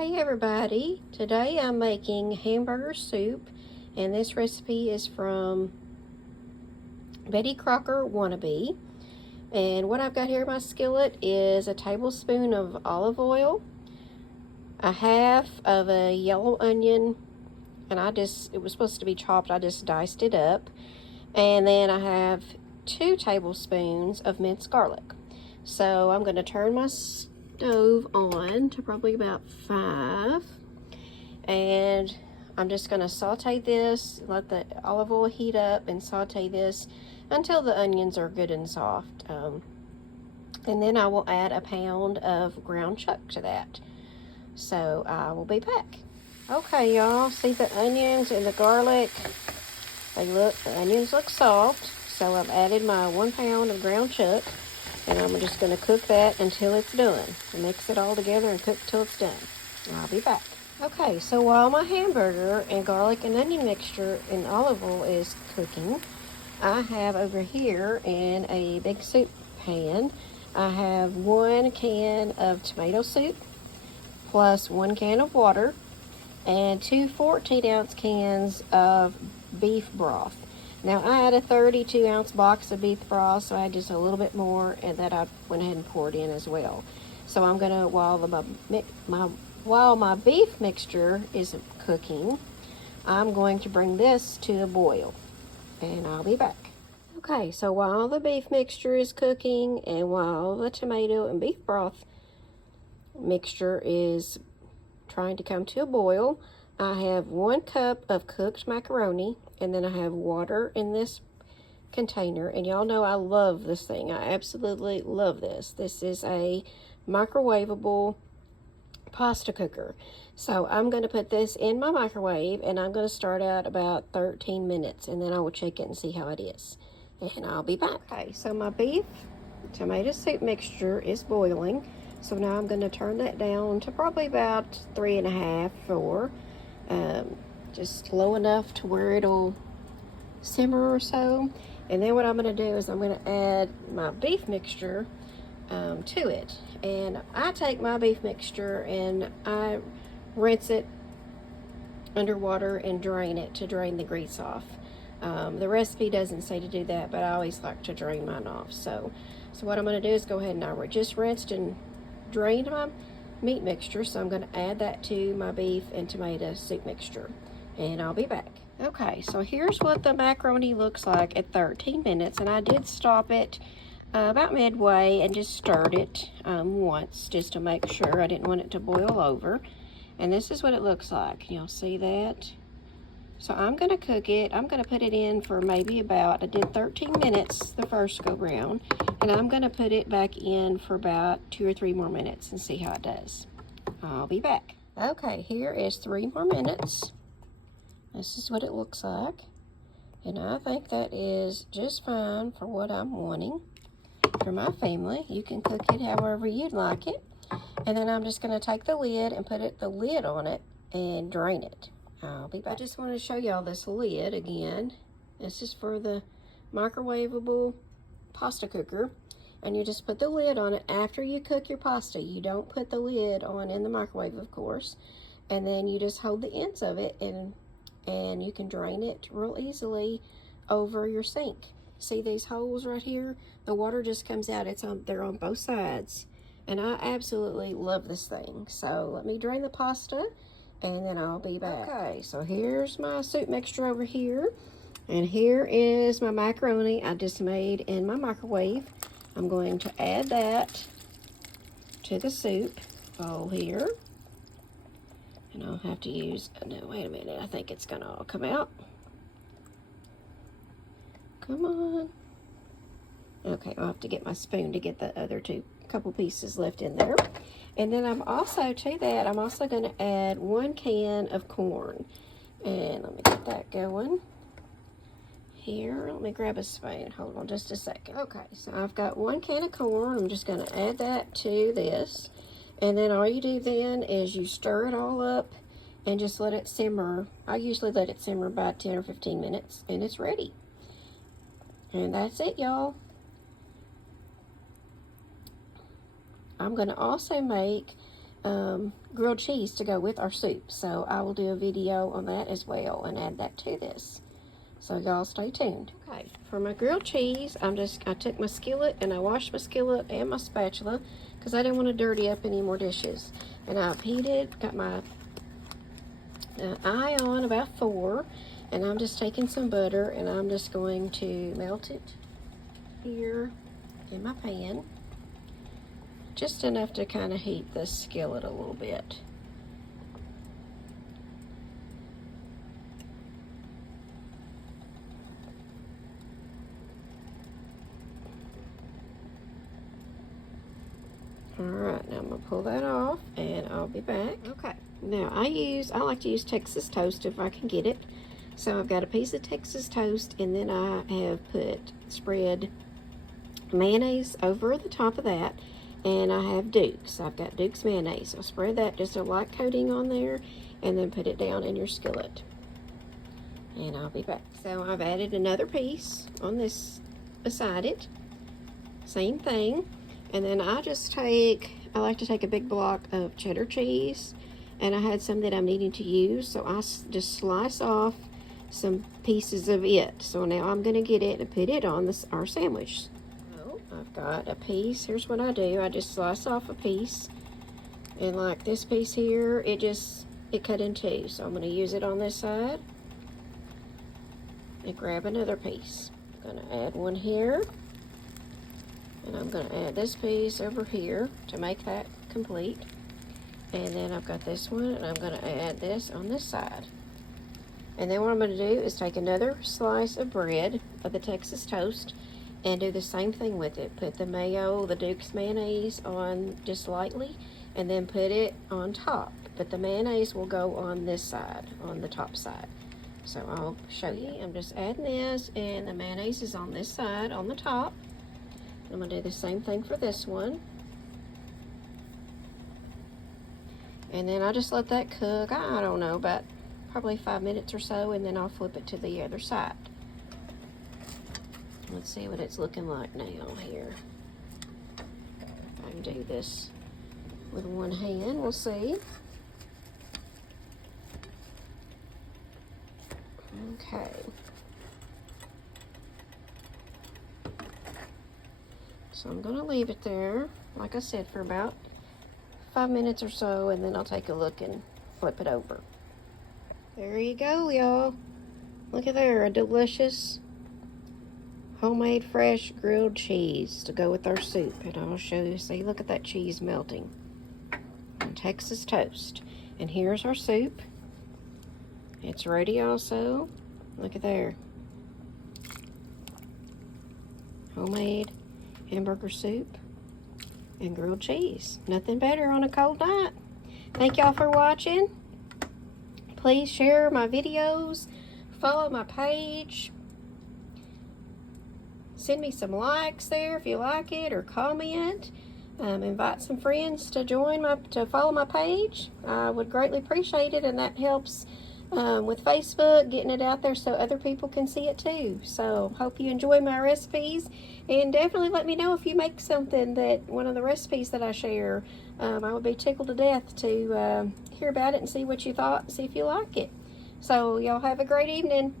Hey everybody, today I'm making hamburger soup, and this recipe is from Betty Crocker Wannabe. And what I've got here in my skillet is a tablespoon of olive oil, a half of a yellow onion, and it was supposed to be chopped, I just diced it up, and then I have 2 tablespoons of minced garlic. So I'm going to turn my stove on to probably about 5, and I'm just going to saute this, let the olive oil heat up, and saute this until the onions are good and soft. And then I will add a pound of ground chuck to that. So I will be back. Okay, y'all, see the onions and the garlic? The onions look soft. So I've added my 1 pound of ground chuck, and I'm just going to cook that until it's done. Mix it all together and cook till it's done. I'll be back. Okay, so while my hamburger and garlic and onion mixture and olive oil is cooking, I have over here in a big soup pan, I have 1 can of tomato soup, plus 1 can of water, and 2 14-ounce cans of beef broth. Now I had a 32-ounce box of beef broth, so I had just a little bit more, and that I went ahead and poured in as well. So I'm gonna, while my beef mixture is cooking, I'm going to bring this to a boil, and I'll be back. Okay, so while the beef mixture is cooking and while the tomato and beef broth mixture is trying to come to a boil, I have 1 cup of cooked macaroni, and then I have water in this container. And y'all know I love this thing. I absolutely love this. This is a microwavable pasta cooker. So I'm going to put this in my microwave, and I'm going to start out about 13 minutes, and then I will check it and see how it is. And I'll be back. Okay, so my beef tomato soup mixture is boiling. So now I'm going to turn that down to probably about 3.5, 4. Just low enough to where it'll simmer or so. And then what I'm going to do is I'm going to add my beef mixture to it. And I take my beef mixture and I rinse it underwater and drain it to drain the grease off. The recipe doesn't say to do that, but I always like to drain mine off. So what I'm going to do is go ahead and I just rinsed and drained my meat mixture, so I'm going to add that to my beef and tomato soup mixture, and I'll be back. Okay, so here's what the macaroni looks like at 13 minutes, and I did stop it about midway and just stirred it once just to make sure. I didn't want it to boil over, and this is what it looks like. You'll see that. So I'm going to cook it. I'm going to put it in for maybe about, I did 13 minutes the first go round, and I'm going to put it back in for about 2 or 3 more minutes and see how it does. I'll be back. Okay, here is 3 more minutes. This is what it looks like, and I think that is just fine for what I'm wanting for my family. You can cook it however you'd like it, and then I'm just going to take the lid and put the lid on it and drain it. I'll be back. I just want to show y'all this lid again. This is for the microwavable pasta cooker, and you just put the lid on it after you cook your pasta. You don't put the lid on in the microwave, of course, and then you just hold the ends of it, and you can drain it real easily over your sink. See these holes right here? The water just comes out. They're on both sides, and I absolutely love this thing. So let me drain the pasta, and then I'll be back. Okay, so here's my soup mixture over here, and here is my macaroni I just made in my microwave. I'm going to add that to the soup bowl here, and I'll have to use, no, wait a minute, I think it's gonna all come out. Come on. Okay, I'll have to get my spoon to get the other couple pieces left in there. And then I'm also going to add 1 can of corn. And let me get that going here. Let me grab a spoon. Hold on just a second. Okay, so I've got 1 can of corn. I'm just going to add that to this. And then all you do then is you stir it all up and just let it simmer. I usually let it simmer about 10 or 15 minutes, and it's ready. And that's it, y'all. I'm going to also make grilled cheese to go with our soup. So I will do a video on that as well and add that to this. So y'all stay tuned. Okay, for my grilled cheese, I took my skillet and I washed my skillet and my spatula because I didn't want to dirty up any more dishes. And I've heated, got my eye on about 4, and I'm just taking some butter and I'm just going to melt it here in my pan. Just enough to kind of heat the skillet a little bit. Alright, now I'm going to pull that off and I'll be back. Okay, now I like to use Texas toast if I can get it. So I've got a piece of Texas toast, and then I have spread mayonnaise over the top of that, and I have Duke's. I've got Duke's mayonnaise. I'll spread that, just a light coating on there, and then put it down in your skillet. And I'll be back. So I've added another piece on this beside it. Same thing. And then I like to take a big block of cheddar cheese, and I had some that I'm needing to use, so I just slice off some pieces of it. So now I'm going to get it and put it on our sandwich. So I've got a piece. Here's what I do. I just slice off a piece, and like this piece here, it cut in 2. So I'm going to use it on this side and grab another piece. I'm going to add one here. And I'm going to add this piece over here to make that complete. And then I've got this one, and I'm going to add this on this side. And then what I'm going to do is take another slice of bread of the Texas toast and do the same thing with it. Put the mayo, the Duke's mayonnaise on just lightly, and then put it on top. But the mayonnaise will go on this side, on the top side. So I'll show you. I'm just adding this, and the mayonnaise is on this side, on the top. I'm going to do the same thing for this one. And then I just let that cook, I don't know, about probably 5 minutes or so, and then I'll flip it to the other side. Let's see what it's looking like now here. I can do this with one hand, we'll see. Okay. So I'm going to leave it there, like I said, for about 5 minutes or so, and then I'll take a look and flip it over. There you go, y'all. Look at there, a delicious homemade fresh grilled cheese to go with our soup. And I'll show you, see, look at that cheese melting on Texas toast. And here's our soup. It's ready also. Look at there. Homemade Hamburger soup and grilled cheese. Nothing better on a cold night. Thank y'all for watching. Please share my videos, follow my page, send me some likes there if you like it, or comment. Invite some friends to follow my page. I would greatly appreciate it, and that helps with Facebook, getting it out there so other people can see it too. So hope you enjoy my recipes, and definitely let me know if you make something one of the recipes that I share. I would be tickled to death to hear about it and see what you thought, see if you like it. So y'all have a great evening.